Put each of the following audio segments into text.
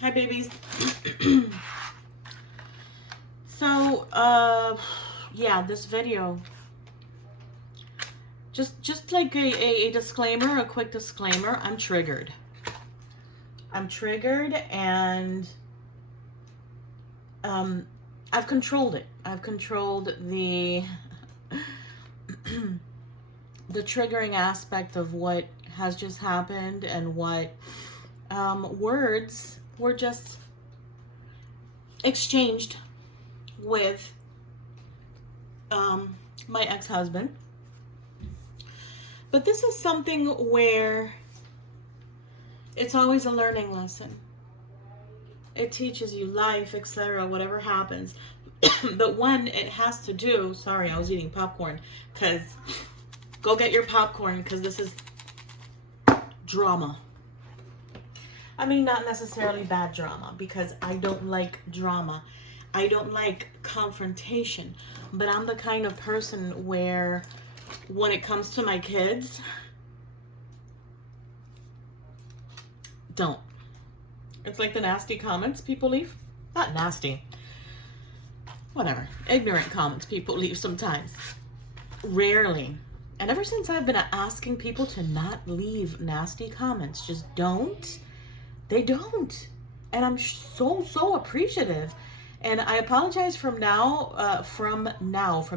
Hi, babies. So, yeah, this video, just like a disclaimer, a quick disclaimer. I'm triggered. I'm triggered, and I've controlled it. I've controlled the the triggering aspect of what has just happened and what words were just exchanged with my ex-husband. But this is something where it's always a learning lesson. It teaches you life, etc., whatever happens. But when it has to do, sorry, I was eating popcorn, because go get your popcorn, because this is drama. I mean, not necessarily bad drama, because I don't like drama. I don't like confrontation. But I'm the kind of person where when it comes to my kids, don't. It's like the nasty comments people leave. Not nasty. Whatever. Ignorant comments people leave sometimes. Rarely. And ever since I've been asking people to not leave nasty comments, just don't, they don't. And I'm so appreciative. And I apologize from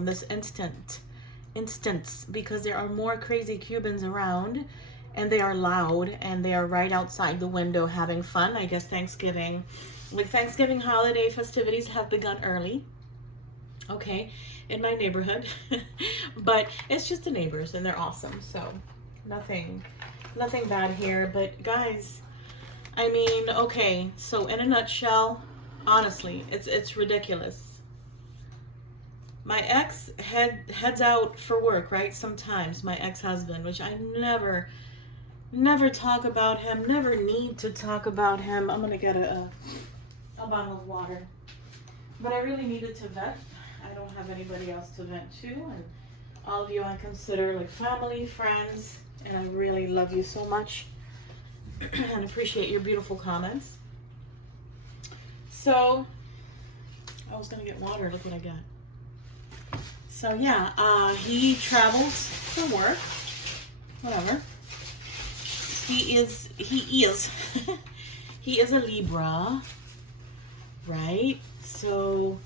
this instance, because there are more crazy Cubans around, and they are loud, and they are right outside the window having fun. I guess Thanksgiving holiday festivities have begun early. Okay, in my neighborhood. But it's just the neighbors, and they're awesome. So nothing bad here. But guys, I mean, okay, so in a nutshell, honestly, it's ridiculous. My ex heads out for work, right? Sometimes, my ex-husband, which I never talk about him, never need to talk about him. I'm gonna get a bottle of water. But I really needed to vent. I don't have anybody else to vent to, and all of you I consider like family, friends, and I really love you so much and appreciate your beautiful comments. So, I was gonna get water, look what I got. So yeah, he travels for work, whatever. He is he is a Libra, right? So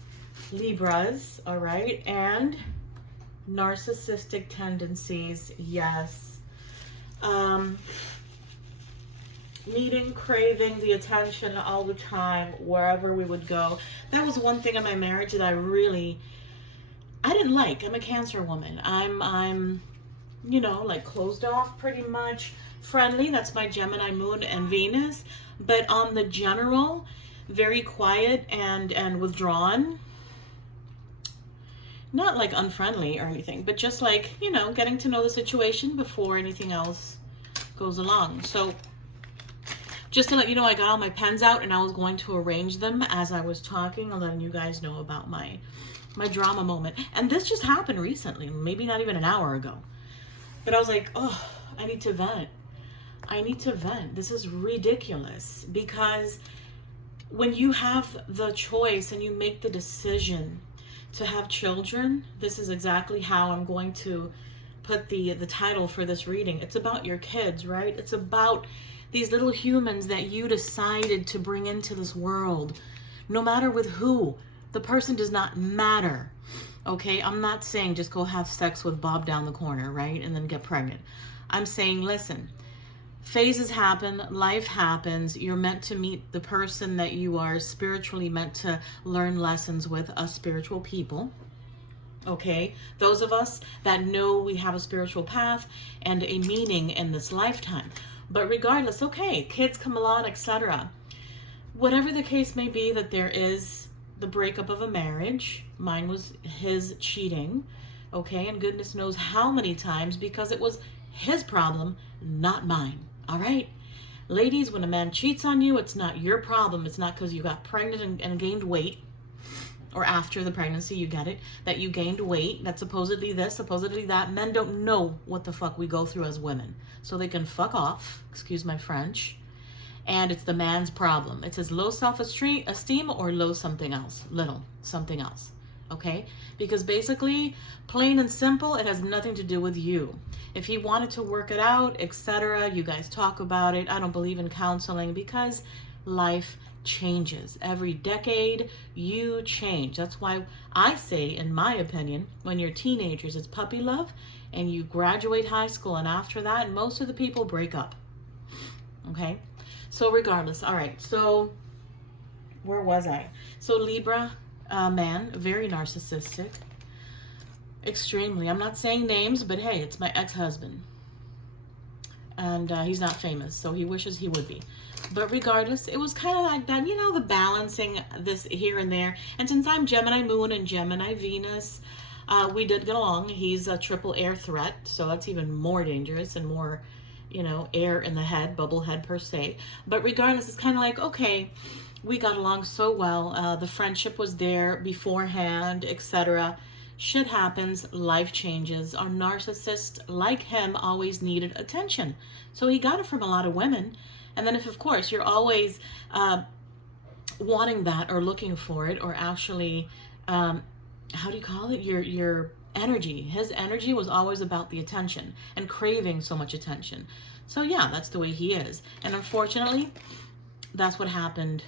Libras, all right, and narcissistic tendencies, yes. Needing, craving the attention all the time, wherever we would go. That was one thing in my marriage that I didn't like. I'm a Cancer woman. I'm like closed off pretty much. Friendly, that's my Gemini moon and Venus. But on the general, very quiet and withdrawn. Not like unfriendly or anything, but just like, getting to know the situation before anything else goes along. So just to let you know, I got all my pens out and I was going to arrange them as I was talking and letting you guys know about my drama moment. And this just happened recently, maybe not even an hour ago. But I was like, oh, I need to vent. This is ridiculous, because when you have the choice and you make the decision to have children, this is exactly how I'm going to put the title for this reading. It's about your kids, right? It's about these little humans that you decided to bring into this world, no matter with who. The person does not matter, okay? I'm not saying just go have sex with Bob down the corner, right? And then get pregnant. I'm saying, listen, phases happen, life happens. You're meant to meet the person that you are spiritually meant to learn lessons with, us spiritual people, okay? Those of us that know we have a spiritual path and a meaning in this lifetime. But regardless, okay, kids come along, etc. Whatever the case may be, that there is the breakup of a marriage. Mine was his cheating, okay? And goodness knows how many times, because it was his problem, not mine, all right? Ladies, when a man cheats on you, it's not your problem. It's not because you got pregnant and gained weight, or after the pregnancy, you get it, that you gained weight, that supposedly this, supposedly that. Men don't know what the fuck we go through as women. So they can fuck off, excuse my French, and it's the man's problem. It says low self-esteem or low something else, little something else. Okay, because basically, plain and simple, it has nothing to do with you. If he wanted to work it out, etc., you guys talk about it. I don't believe in counseling because life changes. Every decade, you change. That's why I say, in my opinion, when you're teenagers, it's puppy love, and you graduate high school, and after that, most of the people break up. Okay, so regardless, all right, so where was I? So Libra, man, very narcissistic, extremely. I'm not saying names, but hey, it's my ex-husband, and he's not famous, so he wishes he would be. But regardless, it was kind of like that, you know, the balancing this here and there. And since I'm Gemini Moon and Gemini Venus, we did get along. He's a triple air threat, so that's even more dangerous and more, you know, air in the head, bubble head per se. But regardless, it's kind of like, okay, we got along so well. The friendship was there beforehand, etc. Shit happens, life changes. Our narcissist, like him, always needed attention. So he got it from a lot of women. And then if, of course, you're always wanting that or looking for it, or actually, how do you call it? Your energy. His energy was always about the attention and craving so much attention. So yeah, that's the way he is. And unfortunately, that's what happened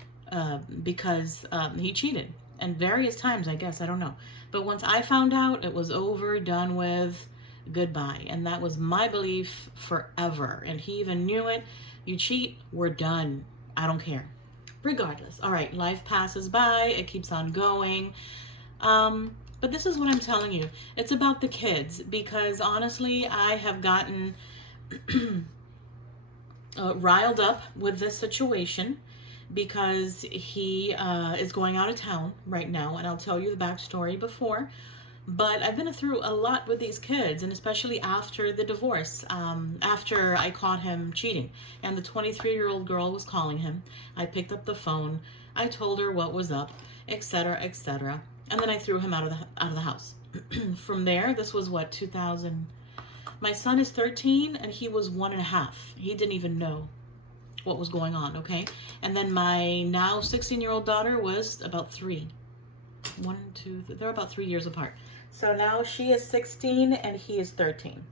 because he cheated. And various times, I guess, I don't know. But once I found out, it was over, done with, goodbye. And that was my belief forever. And he even knew it. You cheat, we're done. I don't care. Regardless. All right, life passes by. It keeps on going. But this is what I'm telling you. It's about the kids, because honestly, I have gotten riled up with this situation because he is going out of town right now, and I'll tell you the backstory before. But I've been through a lot with these kids, and especially after the divorce, after I caught him cheating, and the 23-year-old girl was calling him. I picked up the phone. I told her what was up, etc., etc., and then I threw him out of the house. From there, this was what, 2000. My son is 13, and he was 1.5. He didn't even know what was going on. Okay, and then my now 16-year-old daughter was about 3. 1, 2, they're about 3 years apart. So now she is 16 and he is 13.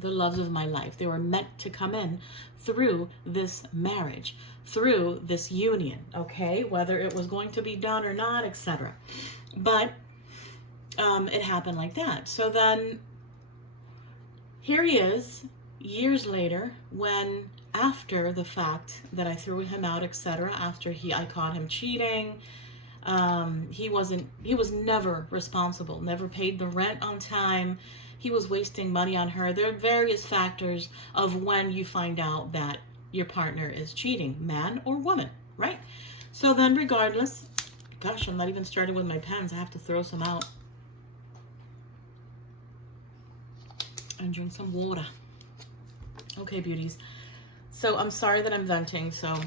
The loves of my life. They were meant to come in through this marriage, through this union, okay? Whether it was going to be done or not, etc. But it happened like that. So then here he is, years later, when after the fact that I threw him out, etc., after I caught him cheating, he was never responsible, never paid the rent on time. He was wasting money on her. There are various factors of when you find out that your partner is cheating, man or woman, right? So then regardless, gosh, I'm not even starting with my pens. I have to throw some out. And drink some water. Okay, beauties. So I'm sorry that I'm venting, so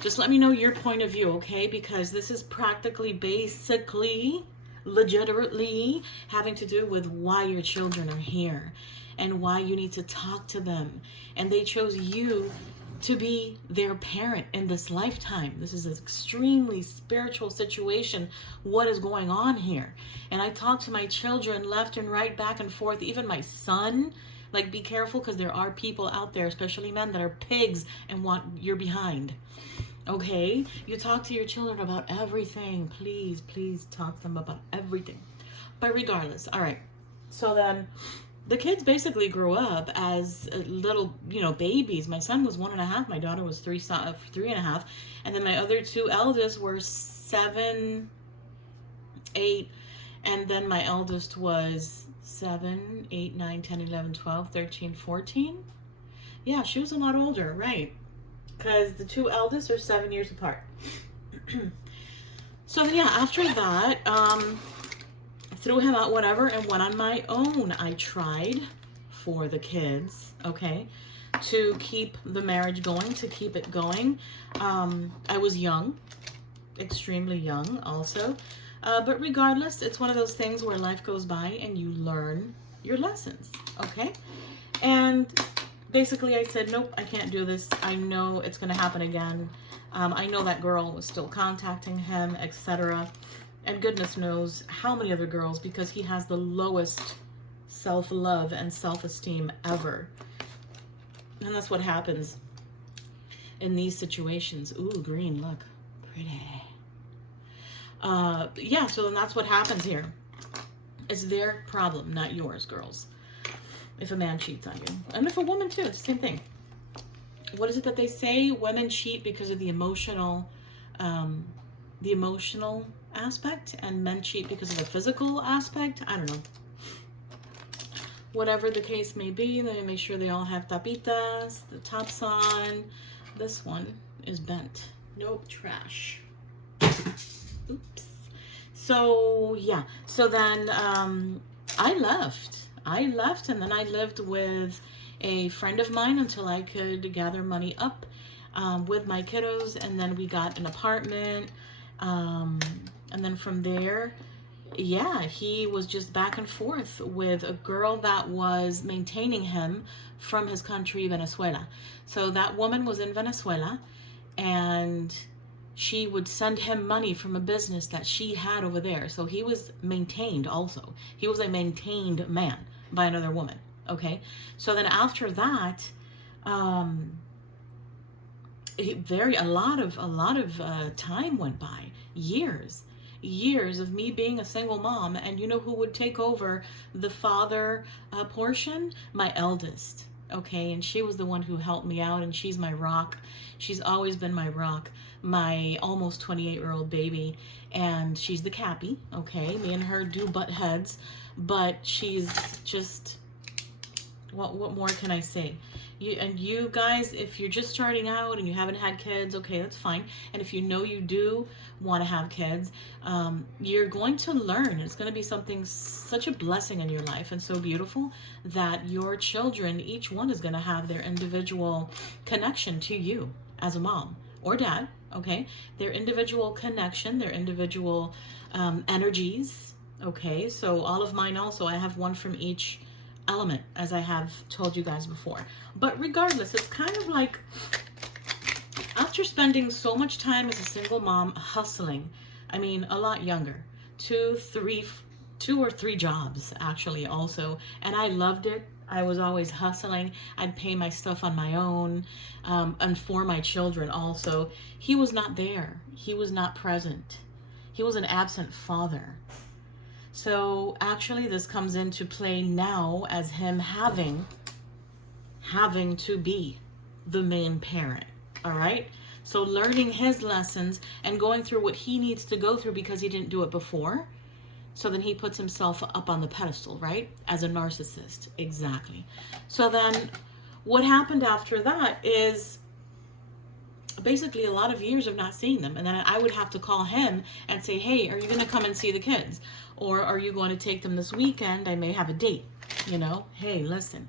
just let me know your point of view, okay? Because this is practically, basically, legitimately having to do with why your children are here and why you need to talk to them. And they chose you to be their parent in this lifetime. This is an extremely spiritual situation. What is going on here? And I talk to my children left and right, back and forth, even my son. Like, be careful, because there are people out there, especially men, that are pigs and want your behind. Okay? You talk to your children about everything. Please, please talk to them about everything. But regardless, all right. So then the kids basically grew up as little, babies. My son was 1.5. My daughter was 3.5. And then my other 2 eldest were 7, 8. And then my eldest was 7, 8, 9, 10, 11, 12, 13, 14. Yeah, she was a lot older, right? Because the 2 eldest are 7 years apart. So yeah, after that, threw him out, whatever, and went on my own. I tried for the kids, okay, to keep the marriage going, to keep it going. I was young, extremely young also. But regardless, it's one of those things where life goes by and you learn your lessons, okay? And basically I said, nope, I can't do this. I know it's going to happen again. I know that girl was still contacting him, etc. And goodness knows how many other girls, because he has the lowest self-love and self-esteem ever. And that's what happens in these situations. Ooh, green, look. Pretty. Yeah, so then that's what happens here. It's their problem, not yours, girls. If a man cheats on you. And if a woman too, it's the same thing. What is it that they say? Women cheat because of the emotional aspect, and men cheat because of the physical aspect. I don't know. Whatever the case may be, they make sure they all have tapitas, the tops on. This one is bent. Nope, trash. Oops. So, yeah. So then I left, and then I lived with a friend of mine until I could gather money up with my kiddos, and then we got an apartment, and then from there, yeah, he was just back and forth with a girl that was maintaining him from his country, Venezuela. So that woman was in Venezuela, and she would send him money from a business that she had over there. So he was maintained also. He was a maintained man by another woman. Okay. So then after that, a lot of time went by, years of me being a single mom. And you know who would take over the father portion? My eldest. Okay. And she was the one who helped me out, and she's my rock. She's always been my rock, my almost 28-year-old baby. And she's the cappy. Okay. Me and her do butt heads, but she's just, what more can I say? You guys, if you're just starting out and you haven't had kids, okay, that's fine. And if you know you do want to have kids, you're going to learn. It's going to be such a blessing in your life, and so beautiful that your children, each one is going to have their individual connection to you as a mom or dad, okay? Their individual connection, their individual energies, okay? So all of mine also, I have one from each element, as I have told you guys before. But regardless, it's kind of like, after spending so much time as a single mom hustling, I mean a lot younger, two or three jobs actually also, and I loved it. I was always hustling. I'd pay my stuff on my own, and for my children also. He was not there. He was not present. He was an absent father. So actually this comes into play now as him having to be the main parent, all right? So learning his lessons and going through what he needs to go through because he didn't do it before. So then he puts himself up on the pedestal, right? As a narcissist, exactly. So then what happened after that is basically a lot of years of not seeing them. And then I would have to call him and say, hey, are you going to come and see the kids? Or are you going to take them this weekend? I may have a date, you know? Hey, listen.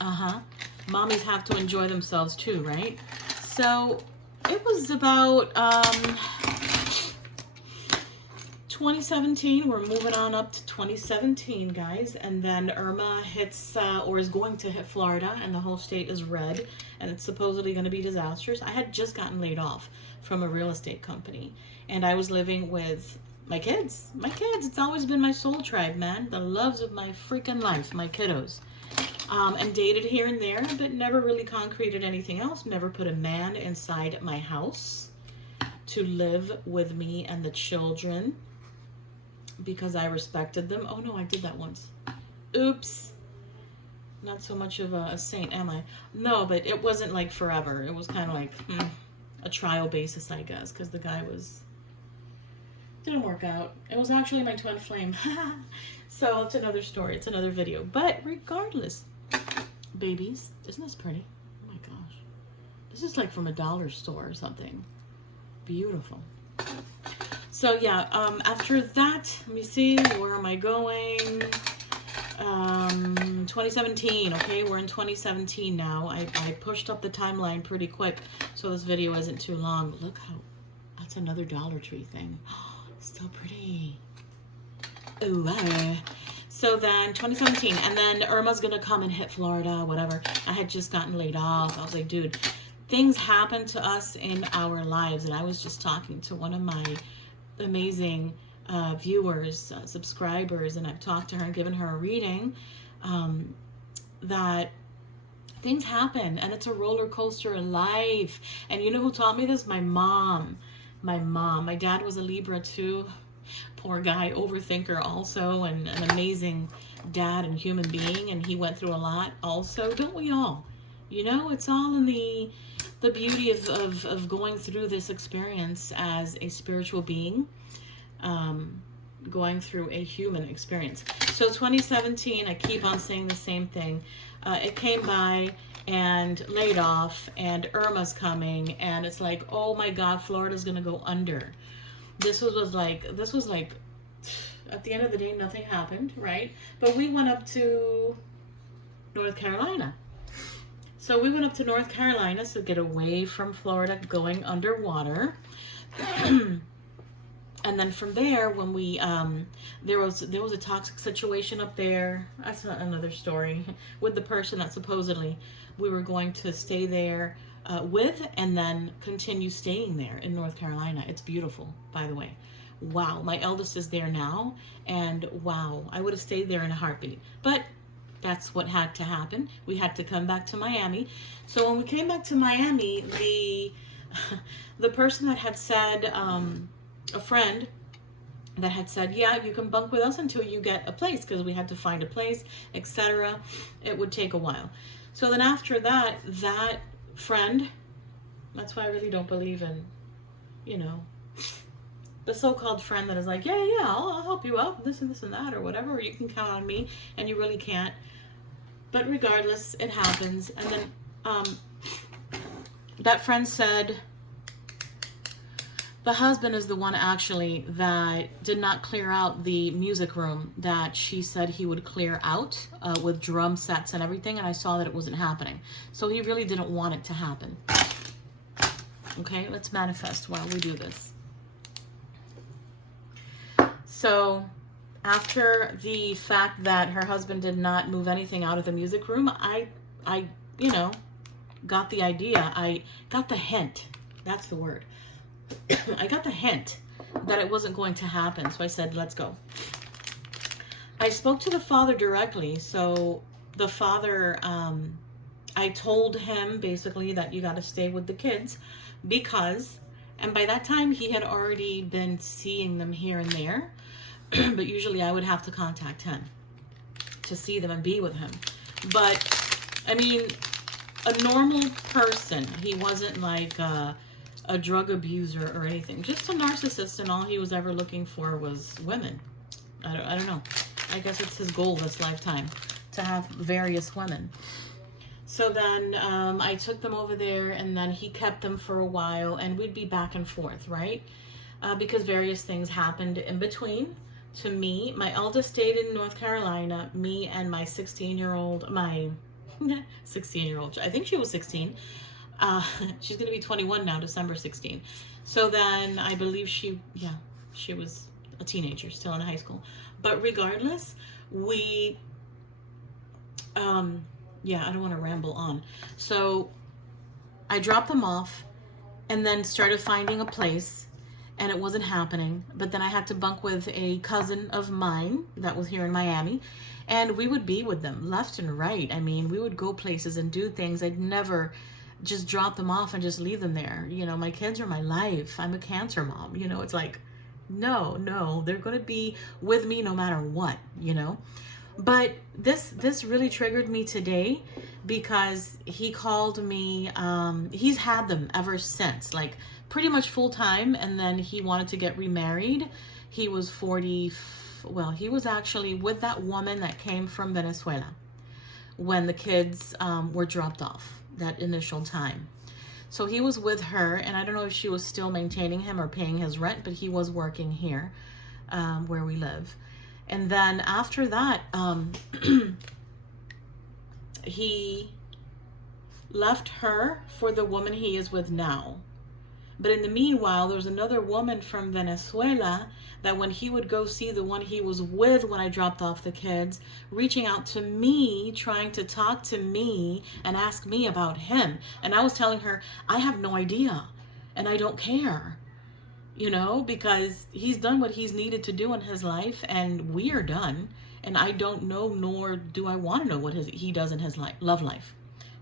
Mommies have to enjoy themselves too, right? So it was about 2017. We're moving on up to 2017, guys. And then Irma hits, or is going to hit Florida, and the whole state is red. And it's supposedly going to be disastrous. I had just gotten laid off from a real estate company. And I was living with my kids. It's always been my soul tribe, man. The loves of my freaking life, my kiddos. And dated here and there, but never really concreted anything else. Never put a man inside my house to live with me and the children because I respected them. Oh no, I did that once. Oops. Not so much of a saint, am I? No, but it wasn't like forever. It was kind of like a trial basis, I guess, because the guy didn't work out. It was actually my twin flame. So it's another story. It's another video. But regardless, babies, isn't this pretty? Oh my gosh. This is like from a dollar store or something. Beautiful. So yeah, after that, let me see, where am I going? 2017, okay, we're in 2017 now. I pushed up the timeline pretty quick so this video isn't too long. Look how, that's another Dollar Tree thing. So pretty. Ooh, So then 2017, and then Irma's gonna come and hit Florida, whatever. I had just gotten laid off. I was like, dude, things happen to us in our lives. And I was just talking to one of my amazing viewers, subscribers, and I've talked to her and given her a reading, that things happen and it's a roller coaster of life. And you know who taught me this? My mom. My dad was a Libra too. Poor guy, overthinker also, and an amazing dad and human being, and he went through a lot also. Don't we all? You know, it's all in the beauty of going through this experience as a spiritual being, going through a human experience. So 2017, I keep on saying the same thing. It came by and laid off, and Irma's coming, and it's like, oh my God, Florida's gonna go under. This was like, at the end of the day, nothing happened, right? But we went up to North Carolina. So we went up to North Carolina to get away from Florida going underwater. And then from there, when we, there was a toxic situation up there. That's another story with the person that supposedly we were going to stay there with, and then continue staying there in North Carolina. It's beautiful, by the way. Wow, my eldest is there now, and wow, I would have stayed there in a heartbeat. But that's what had to happen. We had to come back to Miami. So when we came back to Miami, the person that had said, a friend that had said, yeah, you can bunk with us until you get a place, because we had to find a place, etc. It would take a while. So then after that, that friend, that's why I really don't believe in, you know, the so-called friend that is like, yeah, I'll help you out, this and that, or whatever, or you can count on me, and you really can't. But regardless, it happens. And then that friend said, the husband is the one actually that did not clear out the music room that she said he would clear out with drum sets and everything, and I saw that it wasn't happening. So he really didn't want it to happen. Okay, let's manifest while we do this. So after the fact that her husband did not move anything out of the music room, I you know, got the idea. I got the hint. That's the word. I got the hint that it wasn't going to happen. So I said, let's go. I spoke to the father directly. So the father, I told him basically that you got to stay with the kids because, and by that time he had already been seeing them here and there. But usually I would have to contact him to see them and be with him. But I mean, a normal person, he wasn't like a drug abuser or anything, just a narcissist, and all he was ever looking for was women. I don't know. I guess it's his goal this lifetime to have various women. So then I took them over there, and then he kept them for a while, and we'd be back and forth, right? Because various things happened in between. To me, my eldest stayed in North Carolina. Me and my 16-year-old, my 16-year-old, I think she was 16. She's going to be 21 now, December 16. So then I believe she was a teenager, still in high school. But regardless, we, I don't want to ramble on. So I dropped them off and then started finding a place, and it wasn't happening. But then I had to bunk with a cousin of mine that was here in Miami, and we would be with them left and right. I mean, we would go places and do things. I'd never just drop them off and just leave them there. You know, my kids are my life. I'm a Cancer mom. You know, it's like, no, they're going to be with me no matter what, you know. But this really triggered me today because he called me. He's had them ever since, like pretty much full time. And then he wanted to get remarried. He was 40. Well, he was actually with that woman that came from Venezuela when the kids were dropped off that initial time. So he was with her, and I don't know if she was still maintaining him or paying his rent, but he was working here where we live. And then after that, he left her for the woman he is with now. But in the meanwhile, there was another woman from Venezuela that when he would go see the one he was with when I dropped off the kids, reaching out to me, trying to talk to me and ask me about him. And I was telling her, I have no idea and I don't care, you know, because he's done what he's needed to do in his life and we are done. And I don't know, nor do I want to know what he does in his love life.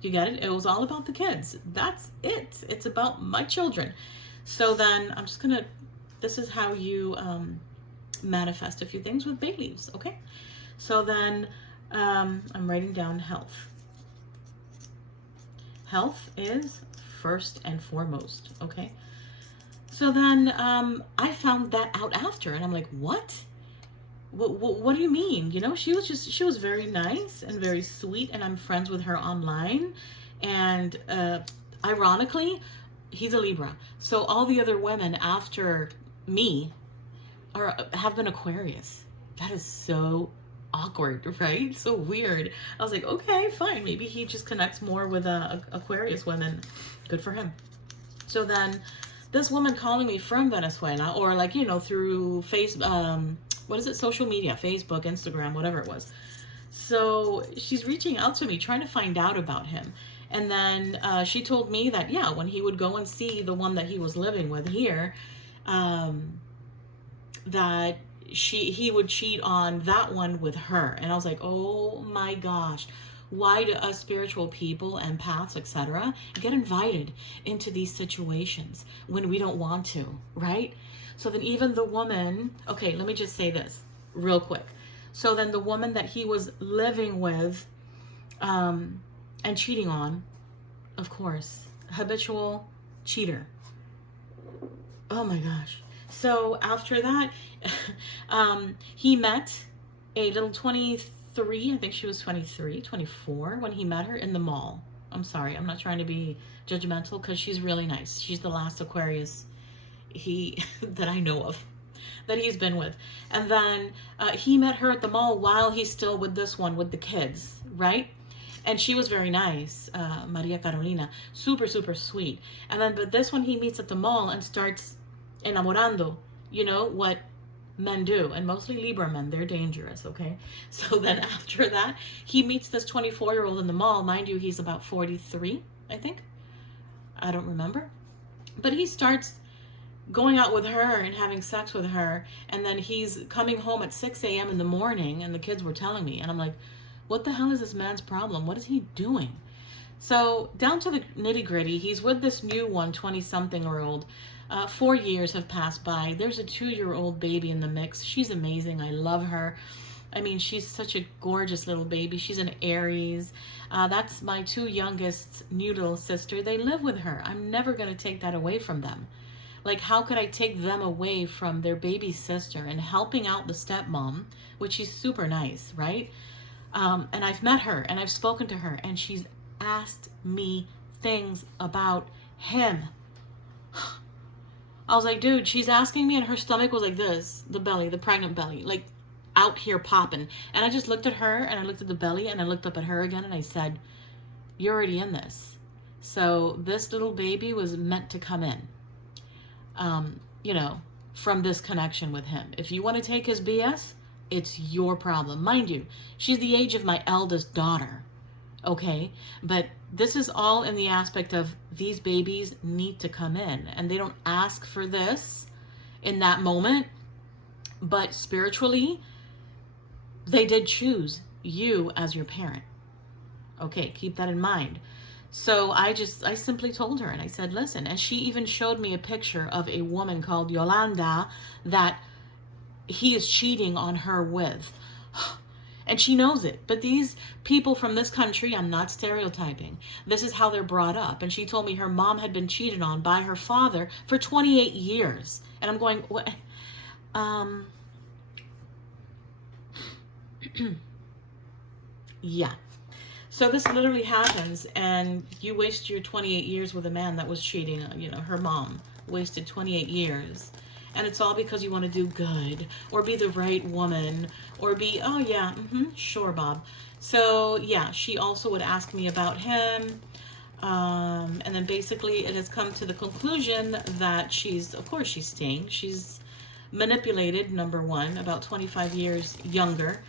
You get it? It was all about the kids. That's it. It's about my children. So then I'm just going to, this is how you manifest a few things with bay leaves, okay? So then I'm writing down health. Health is first and foremost, okay? So then I found that out after, and I'm like, what? What do you mean? You know, she was very nice and very sweet, and I'm friends with her online. And ironically, he's a Libra. So all the other women after me have been Aquarius. That is so awkward, right? So weird. I was like, okay, fine. Maybe he just connects more with Aquarius women. Good for him. So then this woman calling me from Venezuela, or like, you know, through what is it? Social media, Facebook, Instagram, whatever it was. So she's reaching out to me, trying to find out about him. And then she told me that, yeah, when he would go and see the one that he was living with here, that he would cheat on that one with her. And I was like, oh my gosh, why do us spiritual people, empaths, etc., get invited into these situations when we don't want to, right? So then even the woman, okay, let me just say this real quick. So then the woman that he was living with and cheating on, of course, habitual cheater. Oh my gosh. So after that, he met a little 23, I think she was 23, 24, when he met her in the mall. I'm sorry, I'm not trying to be judgmental because she's really nice. She's the last Aquarius that I know of, that he's been with. And then he met her at the mall while he's still with this one, with the kids, right? And she was very nice, Maria Carolina, super, super sweet. And then, but this one he meets at the mall and starts enamorando, you know, what men do. And mostly Libra men, they're dangerous, okay? So then after that, he meets this 24-year-old in the mall. Mind you, he's about 43, I think. I don't remember. But he starts going out with her and having sex with her, and then he's coming home at 6 a.m. in the morning, and the kids were telling me, and I'm like, what the hell is this man's problem? What is he doing? So down to the nitty-gritty, he's with this new one, 20-something-year-old. 4 years have passed by. There's a 2-year-old baby in the mix. She's amazing. I love her. I mean, she's such a gorgeous little baby. She's an Aries. That's my 2 youngest new little sister. They live with her. I'm never going to take that away from them. Like, how could I take them away from their baby sister and helping out the stepmom, which is super nice, right? And I've met her and I've spoken to her and she's asked me things about him. I was like, dude, she's asking me and her stomach was like this, the belly, the pregnant belly, like out here popping. And I just looked at her and I looked at the belly and I looked up at her again and I said, you're already in this. So this little baby was meant to come in. You know, from this connection with him. If you want to take his BS, it's your problem. Mind you, she's the age of my eldest daughter, okay? But this is all in the aspect of these babies need to come in, and they don't ask for this in that moment, but spiritually, they did choose you as your parent. Okay, keep that in mind. So I simply told her and I said, listen, and she even showed me a picture of a woman called Yolanda that he is cheating on her with. And she knows it. But these people from this country, I'm not stereotyping, this is how they're brought up. And she told me her mom had been cheated on by her father for 28 years. And I'm going, what? Yeah. So this literally happens, and you waste your 28 years with a man that was cheating. You know, her mom wasted 28 years. And it's all because you want to do good, or be the right woman, or be, oh yeah, sure, Bob. So yeah, she also would ask me about him. And then basically it has come to the conclusion that she's, of course she's staying. She's manipulated, number one, about 25 years younger.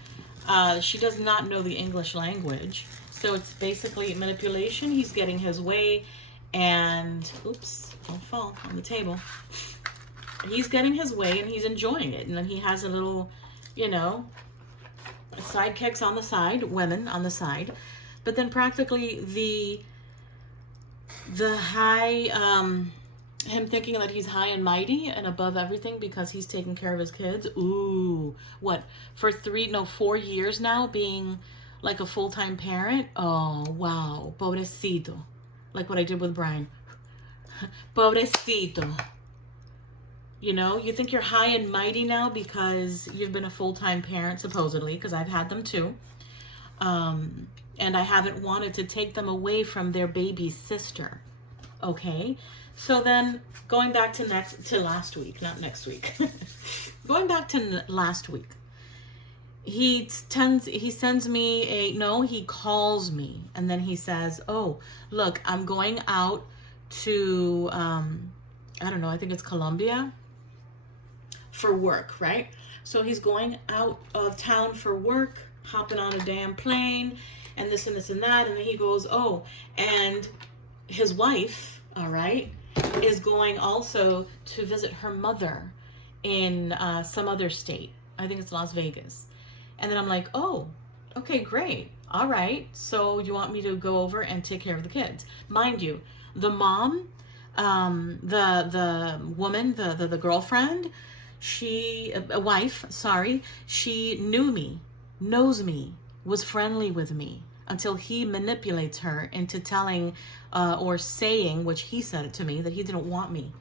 She does not know the English language. So it's basically manipulation. He's getting his way and, oops, don't fall on the table. He's getting his way and he's enjoying it. And then he has a little, you know, sidekicks on the side, women on the side. But then practically the high, him thinking that he's high and mighty and above everything because he's taking care of his kids. Ooh, what, for 4 years now being like a full-time parent? Oh, wow, pobrecito. Like what I did with Brian. Pobrecito. You know, you think you're high and mighty now because you've been a full-time parent, supposedly, because I've had them too. And I haven't wanted to take them away from their baby sister. Okay? So then, going back to last week, not next week. Going back to last week. He sends me he calls me. And then he says, oh, look, I'm going out to, I don't know, I think it's Colombia for work, right? So he's going out of town for work, hopping on a damn plane, and this and this and that. And then he goes, oh, and his wife, all right, is going also to visit her mother in some other state. I think it's Las Vegas. And then I'm like, oh, okay, great. All right. So you want me to go over and take care of the kids. Mind you, the mom, the woman, the girlfriend, she knew me, knows me, was friendly with me until he manipulates her into telling or saying, which he said it to me, that he didn't want me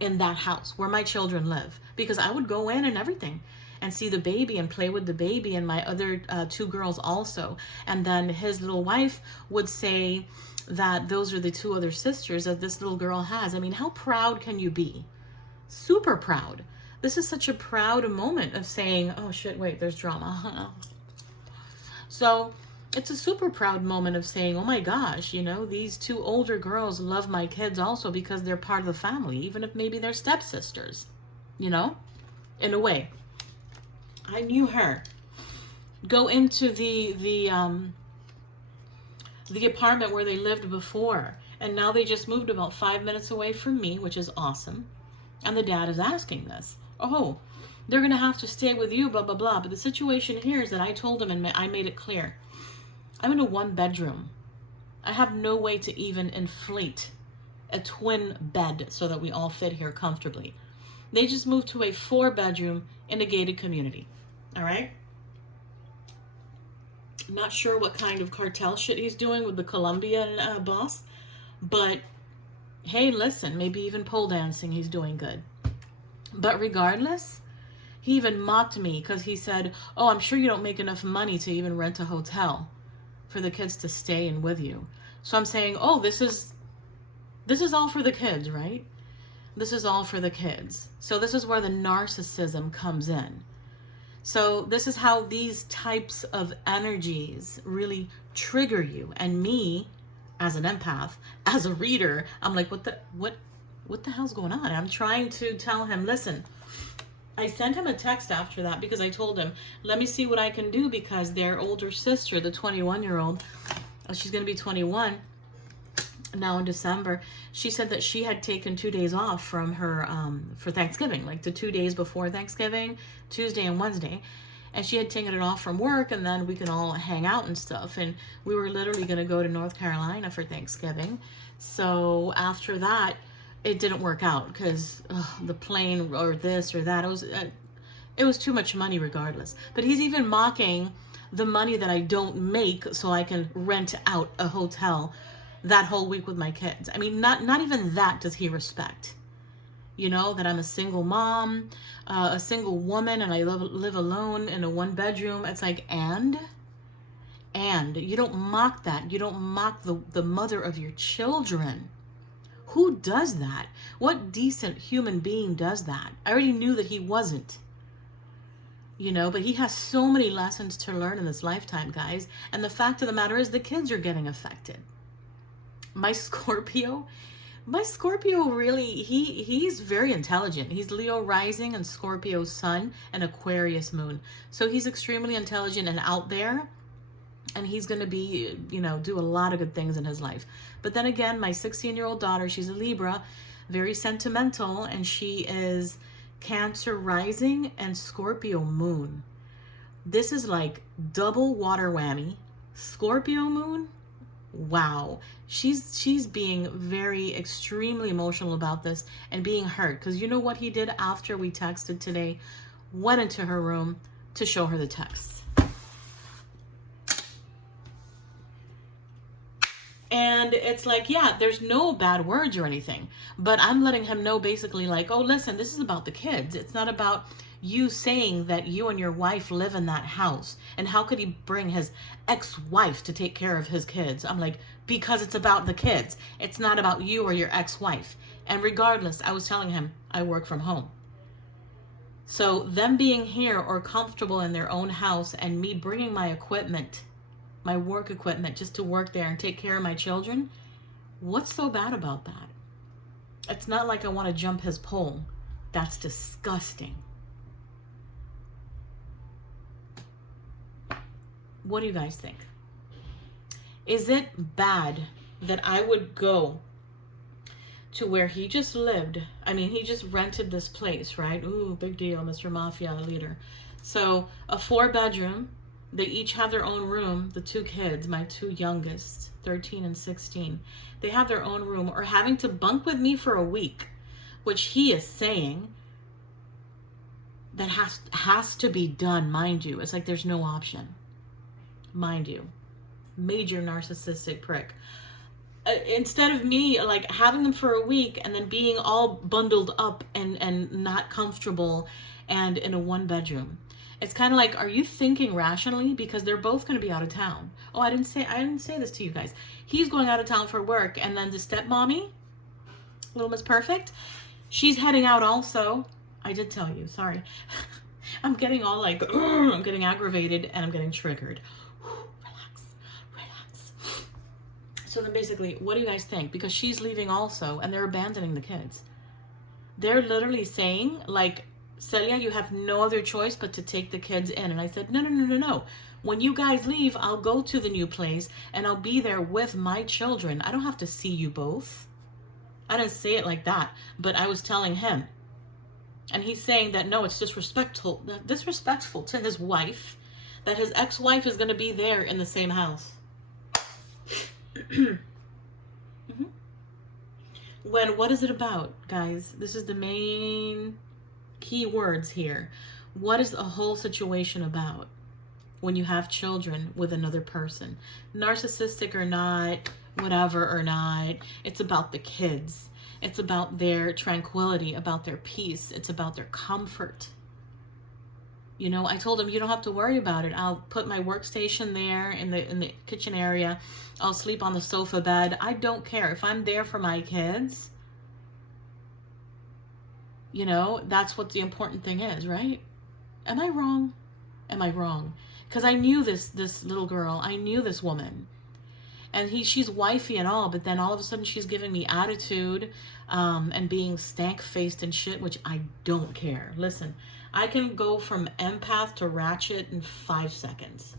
in that house where my children live, because I would go in and everything and see the baby and play with the baby and my other 2 girls also. And then his little wife would say that those are the 2 other sisters that this little girl has. I mean, how proud can you be? Super proud. This is such a proud moment of saying, oh shit, wait, there's drama. So it's a super proud moment of saying, oh my gosh, you know, these 2 older girls love my kids also because they're part of the family, even if maybe they're stepsisters, you know, in a way. I knew her. Go into the apartment where they lived before, and now they just moved about 5 minutes away from me, which is awesome. And the dad is asking this. Oh, they're going to have to stay with you, blah, blah, blah. But the situation here is that I told him and I made it clear. I'm in a 1-bedroom. I have no way to even inflate a twin bed so that we all fit here comfortably. They just moved to a 4-bedroom in a gated community. All right? Not sure what kind of cartel shit he's doing with the Colombian boss. But, hey, listen, maybe even pole dancing he's doing good. But regardless, he even mocked me because he said, oh, I'm sure you don't make enough money to even rent a hotel for the kids to stay in with you. So I'm saying, oh, this is all for the kids, right? This is all for the kids. So this is where the narcissism comes in. So this is how these types of energies really trigger you. And me, as an empath, as a reader, I'm like, what the hell's going on? And I'm trying to tell him, listen, I sent him a text after that because I told him, let me see what I can do, because their older sister, the 21-year-old, she's going to be 21 now in December. She said that she had taken 2 days off from her for Thanksgiving, like the 2 days before Thanksgiving, Tuesday and Wednesday. And she had taken it off from work, and then we can all hang out and stuff. And we were literally going to go to North Carolina for Thanksgiving. So after that, it didn't work out because the plane or this or that, it was too much money regardless. But he's even mocking the money that I don't make so I can rent out a hotel that whole week with my kids. I mean, not even that does he respect. You know, that I'm a single mom, a single woman, and I live alone in a 1-bedroom. It's like, and you don't mock that. You don't mock the mother of your children. Who does that? What decent human being does that? I already knew that he wasn't. You know, but he has so many lessons to learn in this lifetime, guys. And the fact of the matter is the kids are getting affected. My Scorpio, really, he's very intelligent. He's Leo rising and Scorpio sun and Aquarius moon. So he's extremely intelligent and out there. And he's going to be, you know, do a lot of good things in his life. But then again, my 16-year-old daughter, she's a Libra, very sentimental, and she is Cancer rising and Scorpio moon. This is like double water whammy. Scorpio moon, wow. She's being very extremely emotional about this and being hurt, because you know what he did after we texted today? Went into her room to show her the text. And it's like, yeah, there's no bad words or anything, but I'm letting him know basically like, oh, listen, this is about the kids. It's not about you saying that you and your wife live in that house. And how could he bring his ex-wife to take care of his kids? I'm like, because it's about the kids. It's not about you or your ex-wife. And regardless, I was telling him I work from home. So them being here or comfortable in their own house and me bringing my equipment, my work equipment, just to work there and take care of my children, what's so bad about that? It's not like I want to jump his pole. That's disgusting. What do you guys think? Is it bad that I would go to where he just lived? I mean, he just rented this place, right? Ooh, big deal, Mr. Mafia leader. So a 4-bedroom, they each have their own room. The 2 kids, my 2 youngest, 13 and 16, they have their own room, or having to bunk with me for a week, which he is saying that has to be done, mind you. It's like there's no option, mind you. Major narcissistic prick. Instead of me like having them for a week and then being all bundled up and not comfortable and in a 1-bedroom. It's kind of like, are you thinking rationally? Because they're both going to be out of town. Oh, I didn't say this to you guys. He's going out of town for work, and then the stepmommy, Little Miss Perfect, she's heading out also. I did tell you, sorry. I'm getting all like, I'm getting aggravated and I'm getting triggered. Relax. So then basically, what do you guys think? Because she's leaving also, and they're abandoning the kids. They're literally saying like, Celia, you have no other choice but to take the kids in. And I said, no. When you guys leave, I'll go to the new place and I'll be there with my children. I don't have to see you both. I didn't say it like that, but I was telling him. And he's saying that, no, it's disrespectful to his wife, that his ex-wife is going to be there in the same house. When, what is it about, guys? This is the main key words here. What is the whole situation about when you have children with another person? Narcissistic or not, whatever or not, it's about the kids. It's about their tranquility, about their peace. It's about their comfort. You know, I told him, you don't have to worry about it. I'll put my workstation there in the kitchen area. I'll sleep on the sofa bed. I don't care. If I'm there for my kids, you know, that's what the important thing is, right? Am I wrong? Am I wrong? Because I knew this little girl. I knew this woman. And she's wifey and all, but then all of a sudden she's giving me attitude and being stank-faced and shit, which I don't care. Listen, I can go from empath to ratchet in 5 seconds.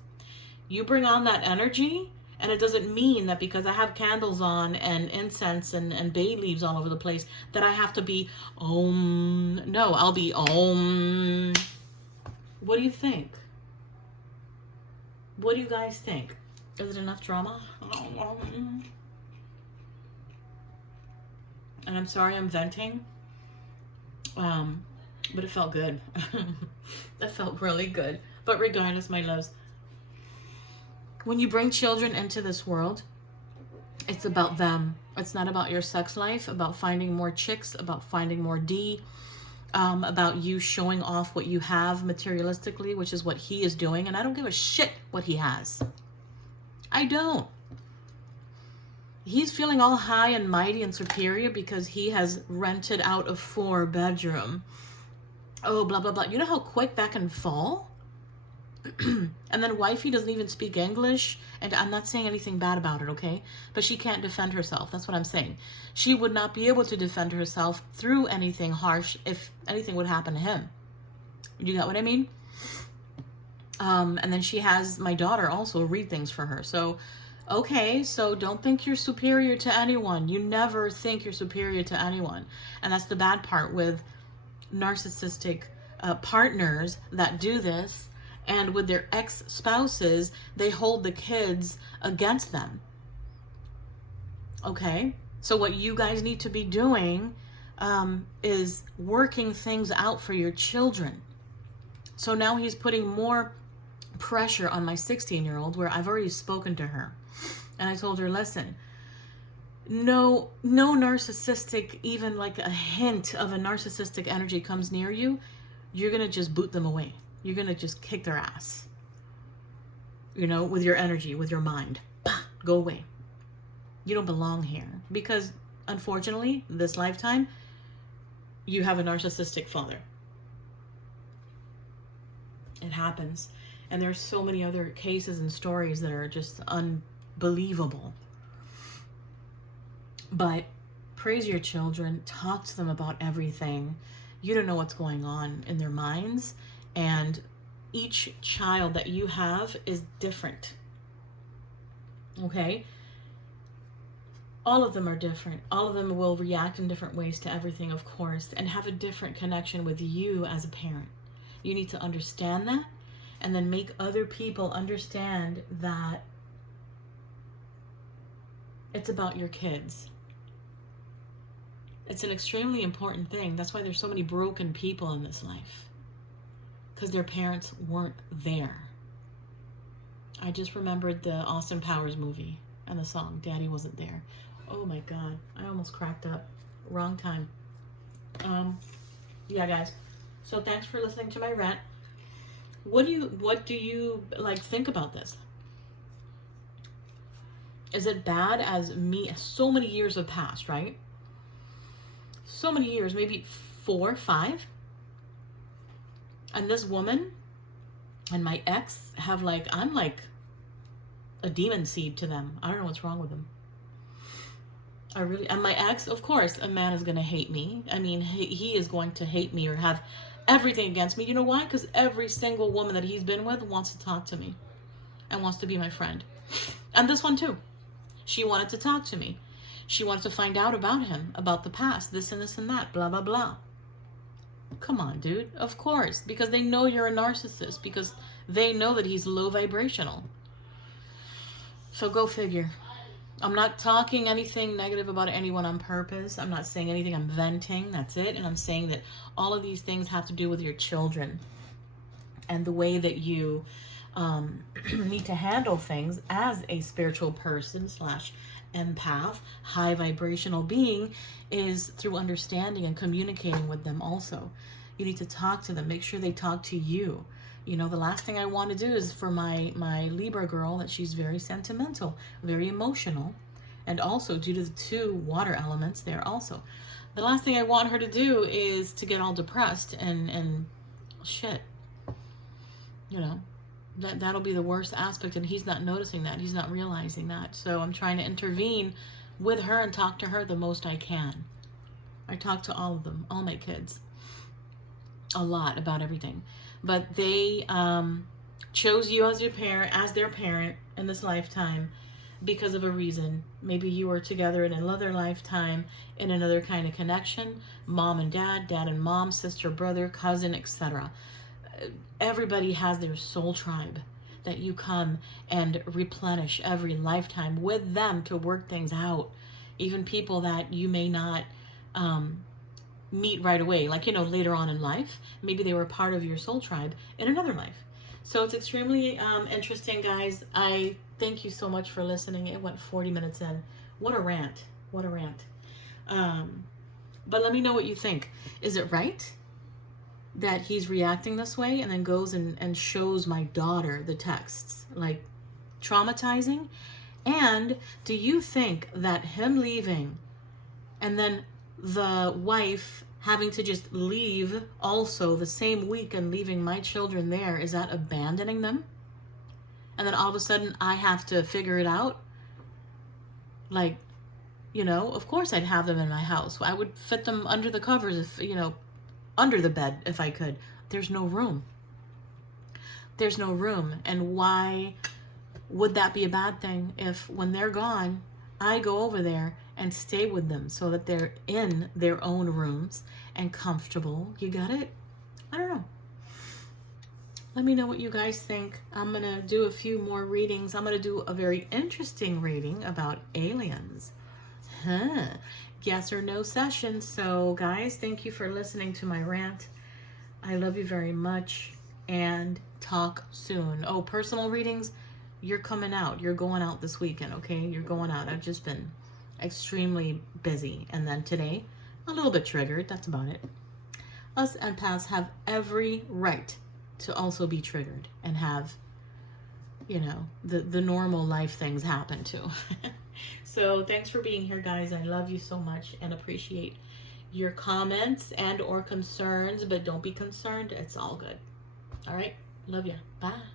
You bring on that energy, and it doesn't mean that because I have candles on and incense and bay leaves all over the place that I have to be om. No, I'll be om. What do you think? What do you guys think? Is it enough drama? And I'm sorry I'm venting. But it felt good. That felt really good. But regardless, my loves, when you bring children into this world, it's about them. It's not about your sex life, about finding more chicks, about finding more D, about you showing off what you have materialistically, which is what he is doing. And I don't give a shit what he has. I don't. He's feeling all high and mighty and superior because he has rented out a 4-bedroom. Oh, blah, blah, blah. You know how quick that can fall? And then wifey doesn't even speak English. And I'm not saying anything bad about it, okay? But she can't defend herself. That's what I'm saying. She would not be able to defend herself through anything harsh if anything would happen to him. You got what I mean? And then she has my daughter also read things for her. So, okay, so don't think you're superior to anyone. You never think you're superior to anyone. And that's the bad part with narcissistic partners that do this. And with their ex-spouses, they hold the kids against them. Okay? So what you guys need to be doing is working things out for your children. So now he's putting more pressure on my 16-year-old, where I've already spoken to her. And I told her, listen, no narcissistic, even like a hint of a narcissistic energy comes near you, you're going to just boot them away. You're going to just kick their ass, you know, with your energy, with your mind. Go away. You don't belong here. Because, unfortunately, this lifetime, you have a narcissistic father. It happens. And there's so many other cases and stories that are just unbelievable. But praise your children. Talk to them about everything. You don't know what's going on in their minds. And each child that you have is different. Okay? All of them are different. All of them will react in different ways to everything, of course, and have a different connection with you as a parent. You need to understand that, and then make other people understand that it's about your kids. It's an extremely important thing. That's why there's so many broken people in this life. Because their parents weren't there. I just remembered the Austin Powers movie and the song, Daddy Wasn't There. Oh my God, I almost cracked up. Wrong time. Yeah, guys. So thanks for listening to my rant. What do you like think about this? Is it bad as me? So many years have passed, right? So many years, maybe 4, 5. And this woman and my ex have I'm like a demon seed to them. I don't know what's wrong with them. And my ex, of course, a man is going to hate me. I mean, he is going to hate me or have everything against me. You know why? Because every single woman that he's been with wants to talk to me and wants to be my friend. And this one too. She wanted to talk to me. She wanted to find out about him, about the past, this and this and that, blah, blah, blah. Come on, dude. Of course. Because they know you're a narcissist. Because they know that he's low vibrational. So go figure. I'm not talking anything negative about anyone on purpose. I'm not saying anything. I'm venting. That's it. And I'm saying that all of these things have to do with your children. And the way that you need to handle things as a spiritual person / empath, high vibrational being, is through understanding and communicating with them also. You need to talk to them. Make sure they talk to you. You know, the last thing I want to do is for my Libra girl, that she's very sentimental, very emotional, and also due to the 2 water elements there also. The last thing I want her to do is to get all depressed and shit. You know, that'll be the worst aspect, and he's not noticing that. He's not realizing that. So I'm trying to intervene with her and talk to her the most I can. I talk to all of them, all my kids, a lot about everything. But they chose you as their parent in this lifetime because of a reason. Maybe you were together in another lifetime in another kind of connection. Mom and dad and mom, sister, brother, cousin, etc. Everybody has their soul tribe that you come and replenish every lifetime with them to work things out. Even people that you may not meet right away, like, you know, later on in life. Maybe they were part of your soul tribe in another life. So it's extremely interesting, guys. I thank you so much for listening. It went 40 minutes in. What a rant. What a rant. But let me know what you think. Is it right that he's reacting this way and then goes and shows my daughter the texts? Like, traumatizing? And do you think that him leaving and then the wife having to just leave also the same week and leaving my children there, is that abandoning them? And then all of a sudden I have to figure it out? Like, you know, of course I'd have them in my house. I would fit them under the covers, if, you know, under the bed if I could. There's no room. There's no room. And why would that be a bad thing if when they're gone, I go over there and stay with them so that they're in their own rooms and comfortable? You got it? I don't know. Let me know what you guys think. I'm going to do a few more readings. I'm going to do a very interesting reading about aliens. Yes or no session. So guys, thank you for listening to my rant. I love you very much, and talk soon. Oh, personal readings, you're coming out. You're going out this weekend, okay? You're going out. I've just been extremely busy. And then today, a little bit triggered. That's about it. Us empaths have every right to also be triggered and have, you know, the normal life things happen too. So thanks for being here, guys. I love you so much and appreciate your comments and or concerns, but don't be concerned. It's all good. All right. Love ya. Bye.